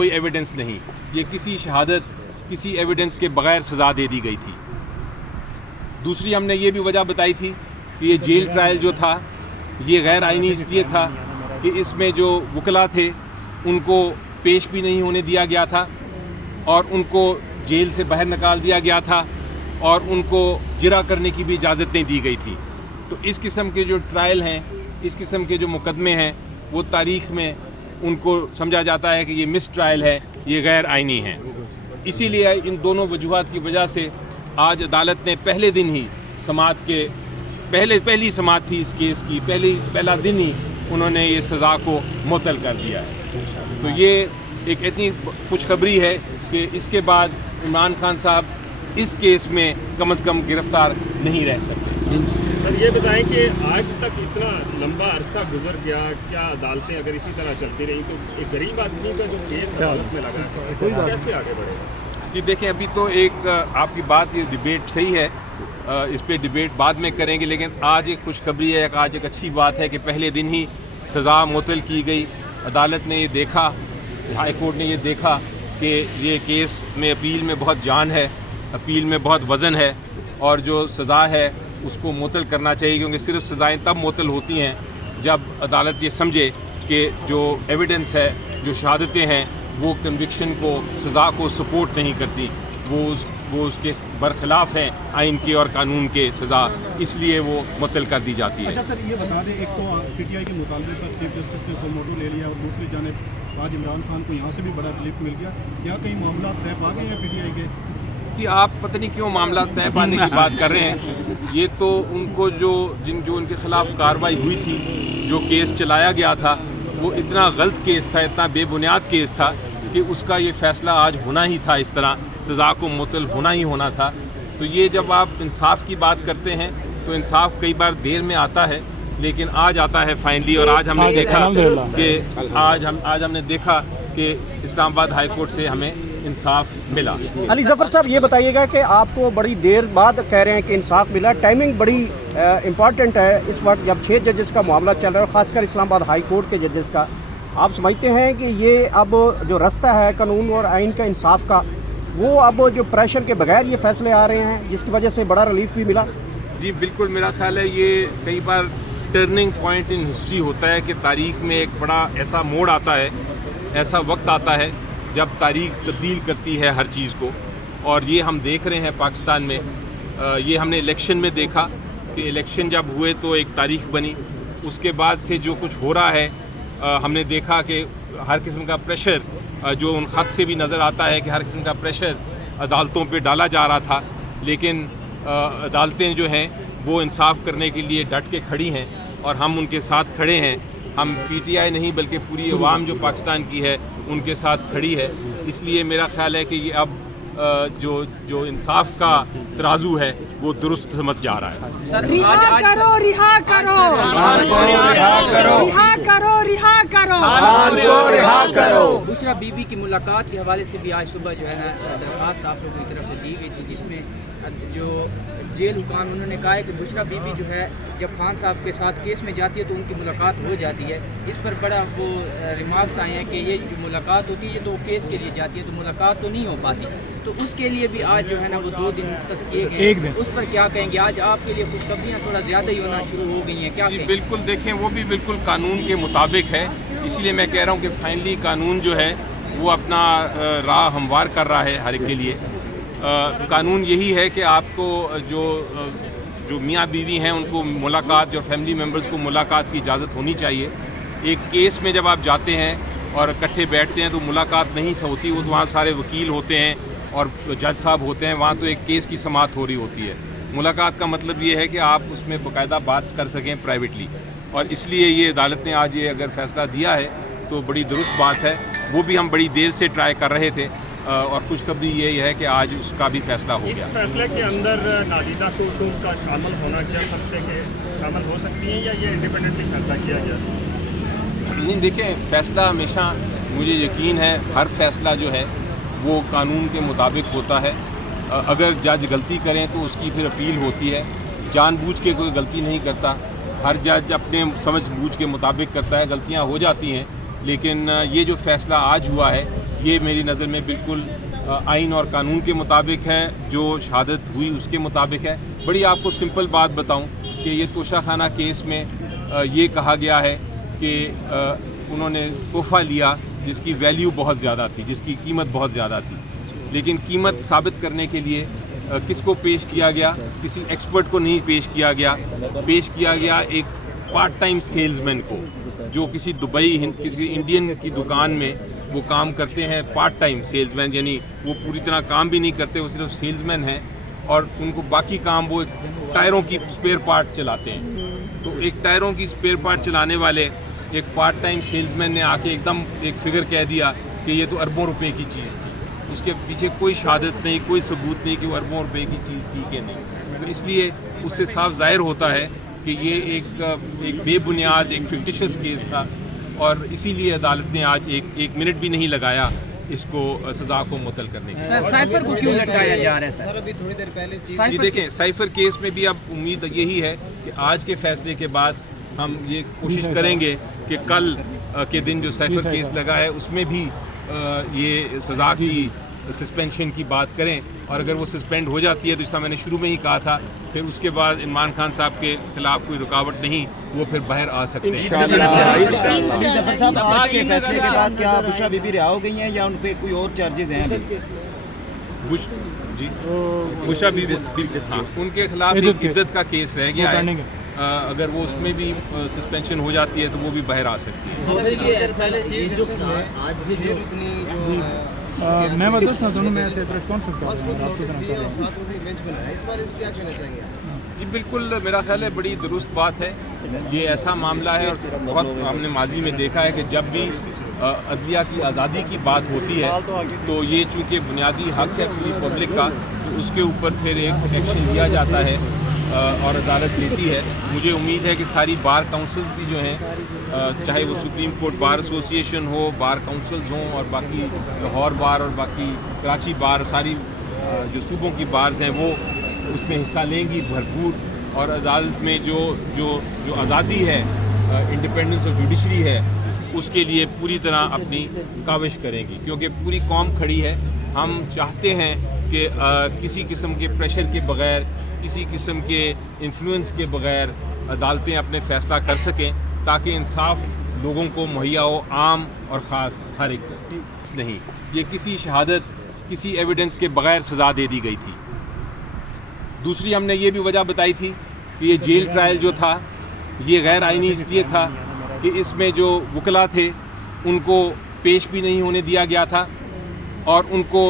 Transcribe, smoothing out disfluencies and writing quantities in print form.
کوئی ایویڈنس نہیں، یہ کسی شہادت کسی ایویڈنس کے بغیر سزا دے دی گئی تھی۔ دوسری ہم نے یہ بھی وجہ بتائی تھی کہ یہ جیل ٹرائل جو تھا یہ غیر آئینی اس لیے تھا کہ اس میں جو وکلا تھے ان کو پیش بھی نہیں ہونے دیا گیا تھا اور ان کو جیل سے باہر نکال دیا گیا تھا اور ان کو جرح کرنے کی بھی اجازت نہیں دی گئی تھی۔ تو اس قسم کے جو ٹرائل ہیں، اس قسم کے جو مقدمے ہیں، وہ تاریخ میں ان کو سمجھا جاتا ہے کہ یہ مس ٹرائل ہے، یہ غیر آئینی ہے۔ اسی لیے ان دونوں وجوہات کی وجہ سے آج عدالت نے پہلے دن ہی سماعت کے پہلی سماعت تھی اس کیس کی، پہلا دن ہی انہوں نے یہ سزا کو معطل کر دیا ہے۔ تو یہ ایک اتنی خوشخبری ہے کہ اس کے بعد عمران خان صاحب اس کیس میں کم از کم گرفتار نہیں رہ سکتے۔ سر یہ بتائیں کہ آج تک اتنا لمبا عرصہ گزر گیا، کیا عدالتیں اگر اسی طرح چلتی رہیں تو ایک غریب آدمی کا جو کیس عدالت میں لگا ہے تو کیسے آگے بڑھے گا؟ جی دیکھیں، ابھی تو ایک آپ کی بات، یہ ڈیبیٹ صحیح ہے، اس پہ ڈیبیٹ بعد میں کریں گے، لیکن آج ایک خوشخبری ہے، آج ایک اچھی بات ہے کہ پہلے دن ہی سزا معطل کی گئی۔ عدالت نے یہ دیکھا، ہائی کورٹ نے یہ دیکھا کہ یہ کیس میں اپیل میں بہت جان ہے، اپیل میں بہت وزن ہے اور جو سزا ہے اس کو معطل کرنا چاہیے، کیونکہ صرف سزائیں تب معطل ہوتی ہیں جب عدالت یہ سمجھے کہ جو ایویڈنس ہے، جو شہادتیں ہیں، وہ کنوکشن کو، سزا کو سپورٹ نہیں کرتی، وہ اس کے برخلاف ہیں آئین کے اور قانون کے سزا، اس لیے وہ معطل کر دی جاتی ہے۔ اچھا سر، یہ بتا دیں، ایک تو پی ٹی آئی کے مطالبے پر چیف جسٹس نے سو موٹو لے لیا اور دوسری جانب آج عمران خان کو یہاں سے بھی بڑا ریلیف مل گیا، کیا کئی معاملات طے پا گئے ہیں پی ٹی آئی کے؟ کہ آپ پتہ نہیں کیوں معاملات طے پانے کی بات کر رہے ہیں، یہ تو ان کو جو ان کے خلاف کارروائی ہوئی تھی، جو کیس چلایا گیا تھا، وہ اتنا غلط کیس تھا، اتنا بے بنیاد کیس تھا کہ اس کا یہ فیصلہ آج ہونا ہی تھا، اس طرح سزا کو معطل ہونا ہی ہونا تھا۔ تو یہ جب آپ انصاف کی بات کرتے ہیں تو انصاف کئی بار دیر میں آتا ہے، لیکن آج آتا ہے فائنلی، اور آج ہم نے دیکھا کہ اسلام آباد ہائی کورٹ سے ہمیں انصاف ملا۔ علی ظفر صاحب، یہ بتائیے گا کہ آپ کو بڑی دیر بعد کہہ رہے ہیں کہ انصاف ملا، ٹائمنگ بڑی امپورٹنٹ ہے اس وقت جب 6 ججز کا معاملہ چل رہا ہے، خاص کر اسلام آباد ہائی کورٹ کے ججز کا۔ آپ سمجھتے ہیں کہ یہ اب جو رستہ ہے قانون اور آئین کا، انصاف کا، وہ اب جو پریشر کے بغیر یہ فیصلے آ رہے ہیں جس کی وجہ سے بڑا ریلیف بھی ملا؟ جی بالکل، میرا خیال ہے یہ کئی بار ٹرننگ پوائنٹ ان ہسٹری ہوتا ہے کہ تاریخ میں ایک بڑا ایسا موڑ آتا ہے، ایسا وقت آتا ہے جب تاریخ تبدیل کرتی ہے ہر چیز کو، اور یہ ہم دیکھ رہے ہیں پاکستان میں۔ یہ ہم نے الیکشن میں دیکھا کہ الیکشن جب ہوئے تو ایک تاریخ بنی، اس کے بعد سے جو کچھ ہو رہا ہے ہم نے دیکھا کہ ہر قسم کا پریشر، جو ان خط سے بھی نظر آتا ہے کہ ہر قسم کا پریشر عدالتوں پہ ڈالا جا رہا تھا، لیکن عدالتیں جو ہیں وہ انصاف کرنے کے لیے ڈٹ کے کھڑی ہیں اور ہم ان کے ساتھ کھڑے ہیں۔ ہم پی ٹی آئی نہیں بلکہ پوری عوام جو پاکستان کی ہے ان کے ساتھ کھڑی ہے، اس لیے میرا خیال ہے کہ یہ اب جو انصاف کا ترازو ہے وہ درست سمجھ جا رہا ہے۔ رہا کرو، رہا کرو، رہا کرو، رہا کرو۔ بشرا بی بی کی ملاقات کے حوالے سے بھی آج صبح جو ہے نا درخواست آپ لوگوں کی طرف سے دی گئی تھی، جس میں جو جیل حکام انہوں نے کہا ہے کہ بشرا بی بی جو ہے جب خان صاحب کے ساتھ کیس میں جاتی ہے تو ان کی ملاقات ہو جاتی ہے۔ اس پر بڑا وہ ریمارکس آئے ہیں کہ یہ جو ملاقات ہوتی ہے تو وہ کیس کے لیے جاتی ہے تو ملاقات تو نہیں ہو پاتی، تو اس کے لیے بھی آج جو ہے نا وہ 2 دن مختص کیے گئے، اس پر کیا کہیں گے؟ آج آپ کے لیے خوشخبریاں تھوڑا زیادہ ہی ہونا شروع ہو گئی ہیں، کیا جی کہیں؟ بالکل، دیکھیں وہ بھی بالکل قانون کے مطابق ہے، اسی لیے میں کہہ رہا ہوں کہ فائنلی قانون جو ہے وہ اپنا راہ ہموار کر رہا ہے ہر ایک کے لیے۔ قانون یہی ہے کہ آپ کو جو میاں بیوی ہیں ان کو ملاقات، جو فیملی ممبرز کو ملاقات کی اجازت ہونی چاہیے۔ ایک کیس میں جب آپ جاتے ہیں اور اکٹھے بیٹھتے ہیں تو ملاقات نہیں ہوتی، وہ تو وہاں سارے وکیل ہوتے ہیں اور جج صاحب ہوتے ہیں، وہاں تو ایک کیس کی سماعت ہو رہی ہوتی ہے۔ ملاقات کا مطلب یہ ہے کہ آپ اس میں باقاعدہ بات کر سکیں پرائیویٹلی، اور اس لیے یہ عدالت نے آج یہ اگر فیصلہ دیا ہے تو بڑی درست بات ہے۔ وہ بھی ہم بڑی دیر سے ٹرائی کر رہے تھے، اور خوشخبری یہ ہے کہ آج اس کا بھی فیصلہ ہو گیا۔ اس فیصلے کے اندر نادیدہ کوٹوں کا شامل ہونا کیا سکتے کہ شامل ہو سکتی ہیں یا یہ انڈیپینڈنٹلی فیصلہ کیا گیا؟ نہیں دیکھیں، فیصلہ ہمیشہ، مجھے یقین ہے ہر فیصلہ جو ہے وہ قانون کے مطابق ہوتا ہے۔ اگر جج غلطی کریں تو اس کی پھر اپیل ہوتی ہے، جان بوجھ کے کوئی غلطی نہیں کرتا، ہر جج اپنے سمجھ بوجھ کے مطابق کرتا ہے، غلطیاں ہو جاتی ہیں، لیکن یہ جو فیصلہ آج ہوا ہے یہ میری نظر میں بالکل آئین اور قانون کے مطابق ہے، جو شہادت ہوئی اس کے مطابق ہے۔ بڑی آپ کو سمپل بات بتاؤں کہ یہ توشہ خانہ کیس میں یہ کہا گیا ہے کہ انہوں نے تحفہ لیا جس کی ویلیو بہت زیادہ تھی، جس کی قیمت بہت زیادہ تھی، لیکن قیمت ثابت کرنے کے لیے کس کو پیش کیا گیا؟ کسی ایکسپرٹ کو نہیں پیش کیا گیا ایک پارٹ ٹائم سیلز مین کو، جو کسی دبئی کسی انڈین کی دکان میں وہ کام کرتے ہیں، پارٹ ٹائم سیلز مین، یعنی وہ پوری طرح کام بھی نہیں کرتے، وہ صرف سیلز مین ہیں اور ان کو باقی کام وہ ٹائروں کی اسپیئر پارٹ چلاتے ہیں۔ تو ایک ٹائروں کی اسپیئر پارٹ چلانے والے ایک پارٹ ٹائم سیلز مین نے آ کے ایک دم ایک فگر کہہ دیا کہ یہ تو اربوں روپے کی چیز تھی، اس کے پیچھے کوئی شہادت نہیں، کوئی ثبوت نہیں کہ وہ اربوں روپے کی چیز تھی کہ نہیں۔ تو اس لیے اس سے صاف ظاہر ہوتا ہے کہ یہ ایک بے بنیاد ایک فکٹیشس کیس تھا، اور اسی لیے عدالت نے آج ایک منٹ بھی نہیں لگایا اس کو سزا کو معطل کرنے کی۔ سائفر کو کیوں لٹکایا جا رہا ہے سر؟ ابھی تھوڑی دیر پہلے جی دیکھیں، سائفر کیس میں بھی اب امید یہی ہے کہ آج کے فیصلے کے بعد ہم یہ کوشش کریں گے کہ کل کے دن جو سائفر کیس لگا ہے اس میں بھی یہ سزا کی سسپینشن کی بات کریں، اور اگر وہ سسپینڈ ہو جاتی ہے تو جس طرح میں نے شروع میں ہی کہا تھا، پھر اس کے بعد عمران خان صاحب کے خلاف کوئی رکاوٹ نہیں، وہ پھر باہر آ سکتے ہیں۔ ظفر صاحب، آج کے فیصلے کے بعد کیا بشریٰ بی بی رہا ہو گئی ہیں یا ان پہ کوئی اور چارجز ہیں؟ جی بشریٰ بی بی، ہاں، ان کے خلاف ایک عدت کا کیس رہ گیا ہے، اگر وہ اس میں بھی سسپینشن ہو جاتی ہے تو وہ بھی باہر آ سکتی ہے۔ میں بدوش نظر میں پریس کانفرنس جی بالکل، میرا خیال ہے بڑی درست بات ہے، یہ ایسا معاملہ ہے اور بہت ہم نے ماضی میں دیکھا ہے کہ جب بھی عدلیہ کی آزادی کی بات ہوتی ہے تو یہ چونکہ بنیادی حق ہے پوری پبلک کا، تو اس کے اوپر پھر ایک ایکشن لیا جاتا ہے اور عدالت لیتی ہے۔ مجھے امید ہے کہ ساری بار کاؤنسلز بھی جو ہیں، چاہے وہ سپریم کورٹ بار ایسوسیشن ہو، بار کاؤنسلز ہوں، اور باقی لاہور بار اور باقی کراچی بار، ساری جو صوبوں کی بارز ہیں وہ اس میں حصہ لیں گی بھرپور، اور عدالت میں جو آزادی ہے، انڈیپینڈنس آف جوڈیشری ہے، اس کے لیے پوری طرح اپنی کاوش کریں گی، کیونکہ پوری قوم کھڑی ہے۔ ہم چاہتے ہیں کہ کسی قسم کے پریشر کے بغیر، کسی قسم کے انفلوئنس کے بغیر عدالتیں اپنے فیصلہ کر سکیں، تاکہ انصاف لوگوں کو مہیا ہو، عام اور خاص ہر ایک کو۔ نہیں، یہ کسی شہادت، کسی ایویڈنس کے بغیر سزا دے دی گئی تھی۔ دوسری ہم نے یہ بھی وجہ بتائی تھی کہ یہ جیل ٹرائل جو تھا یہ غیر آئینی اس لیے تھا کہ اس میں جو وکلا تھے ان کو پیش بھی نہیں ہونے دیا گیا تھا، اور ان کو